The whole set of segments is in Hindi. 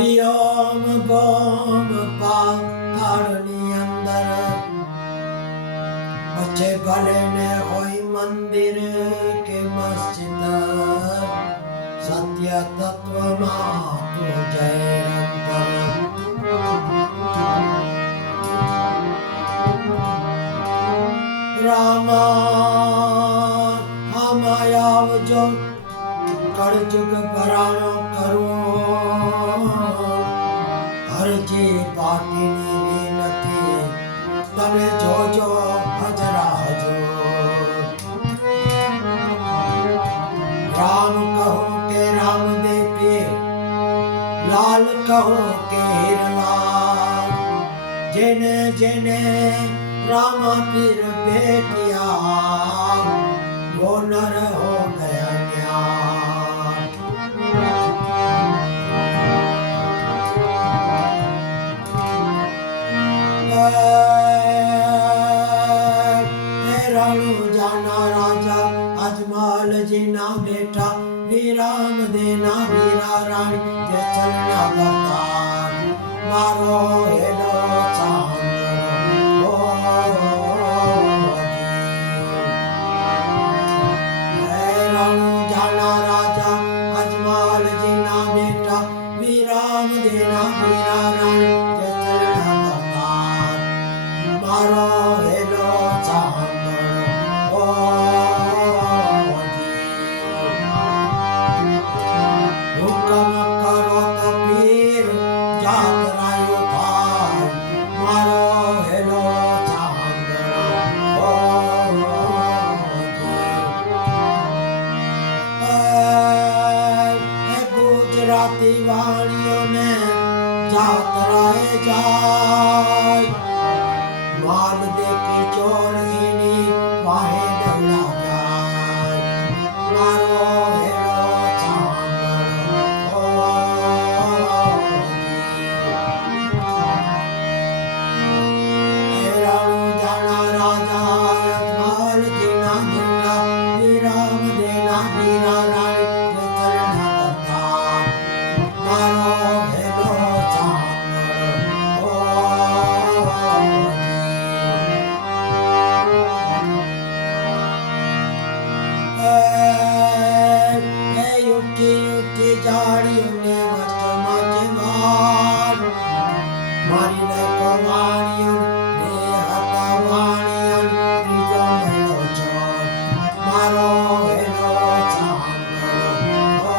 વિયોમ ગોમ પાતાળની અંદર વચ્ચે ભલે ને હોય મંદિર કે મસ્જિદ સત્ય તત્વમાં તું જય રામા આમાં આવજો કળજુગ ભરાણો કરું હરજી પાટીની વિનતી તને જોજો હજરાજો રામ કહો કે રામદેવ પીર લાલ કહો કે હીરલાલ જેને જેને रामा पीर बेटिया वो नर हो गया ज्ञान राणू जाना राजा अजमल जी ना बेटा वीराम देना वीरा रानी जे चलना बरतान मारो हेलो चांद जाना राजा अजमल जी ना बेटा वीराम देना वीरा रानी जे चलना करतार मारो हेलो चांद ओ हुक्म करो कबीर जात रायो भाई मारो हेलो चांद ओ गुजराती वाणियों में जातराए जाय माल देखी चोरनी वाहे डला जाय मारो हेलो चांद ओ राणू जाना राजा अजमल जी ना बेटा वीराम देना वीरा रानी जे चलना करतार मारो हेलो चांद ओ युक्ति युक्ति जाड़ियों ने मच मच मार मारी ने को वाणियों ने हता वाणियों त्रिजो हेलो चोर मारो हेलो चांद ओ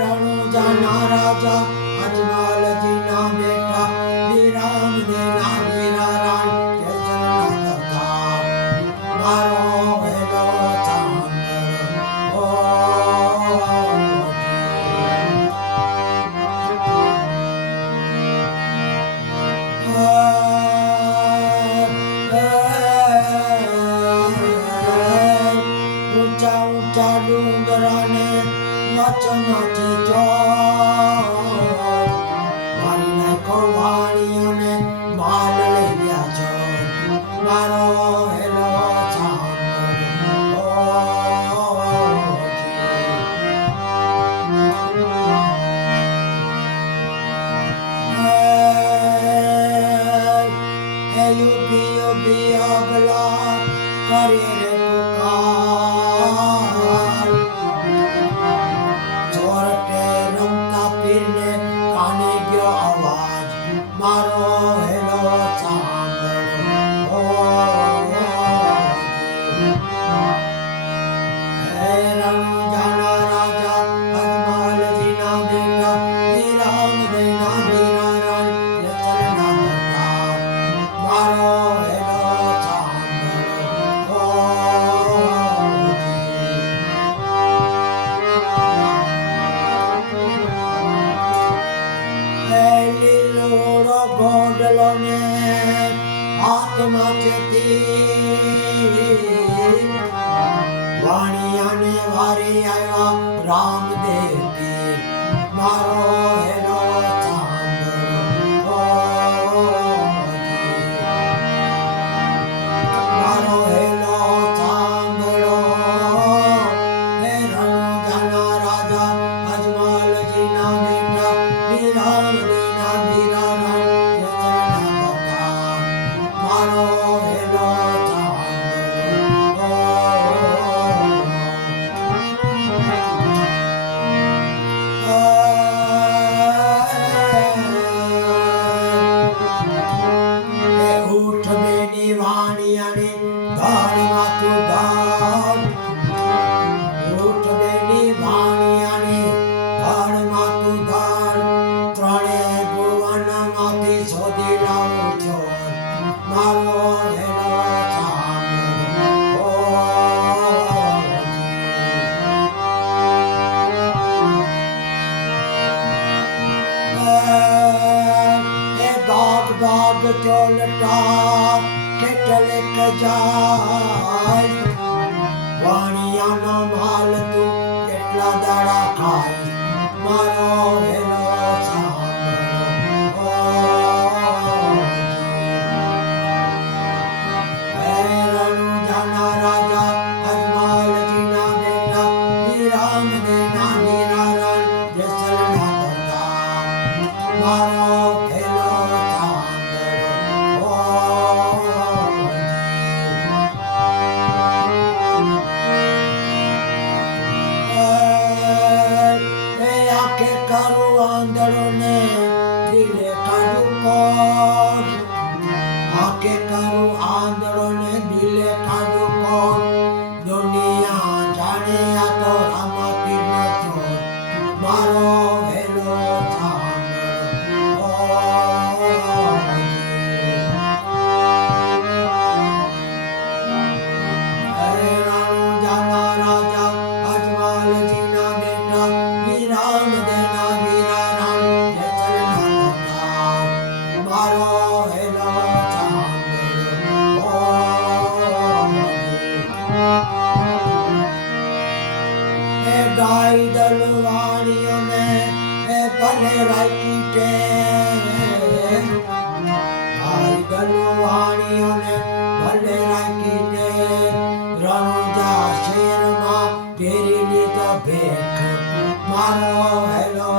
रणु जाना राजा अजमल जी ना बेटा वीराम देना वीरा रानी जे चलना करतार मारो हेलो चांद ओ ऊंचा ऊंचा डूंगराने मच मच जोर मारी ने को वाणियों ने माल ले लिया जोर मारो हेलो चांद ओ यूपी यूपी अगला करे रे पुकार ચોરટે રમતા પીરને કાને ગયો આવાજ મારો હેલો ચાંદ ઓ હે રાણુ જાના રાજા અજમલ જી ના બેટા વીરામ દેના વીરા રાની જે ચલના કરતાર મારો હેલો ચાંદ ઓ ભલે રાખી ભાઈ ગલુવાણીઓને ભલે રાખી રણુજા શેરમાં ફેરી લીધો ભેખ મારો hello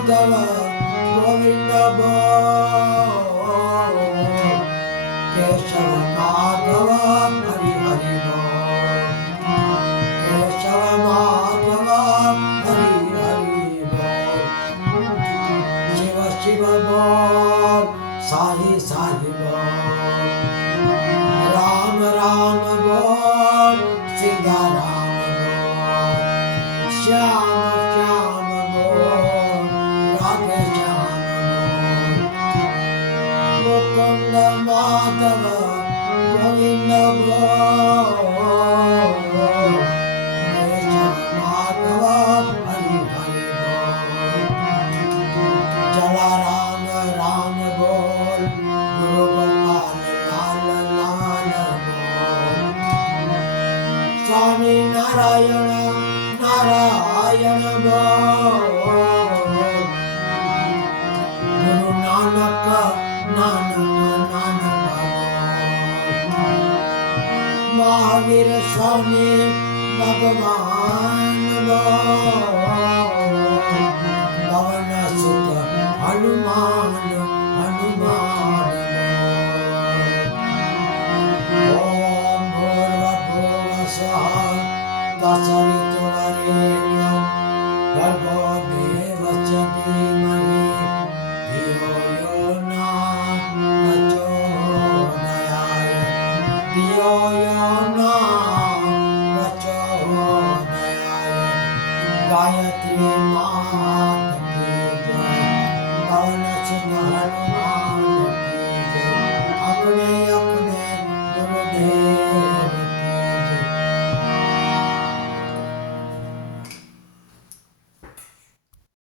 Madhava Govinda Bol Keshava Madhava Hari Hari Bol Keshava Madhava Hari Hari Bol Shiva Shiva Bol Sahi Sahi Bol Ram Ram Bol Sita Ram Bol Shyam Shyam Mukunda Madhava Govinda Bol Madhava Hari Hari Bol Jala Rama Rama Bol Guru Gopal Lala Lala Bol Swami Narayana Narayana Bol Guru Nanak Mahavir Swami Bhagavan Bhavana Sutta Hanuman Hanuman Om Bhurva Bhurva Swaha Tasaviturarenyam Bhargo Devasya Dhimahi Dhiyo Yo Na Prachodayaya Dhiyo Yo Na Prachodayaya Gayatri Mata Ki Jai Bhavana Sutta Hanuman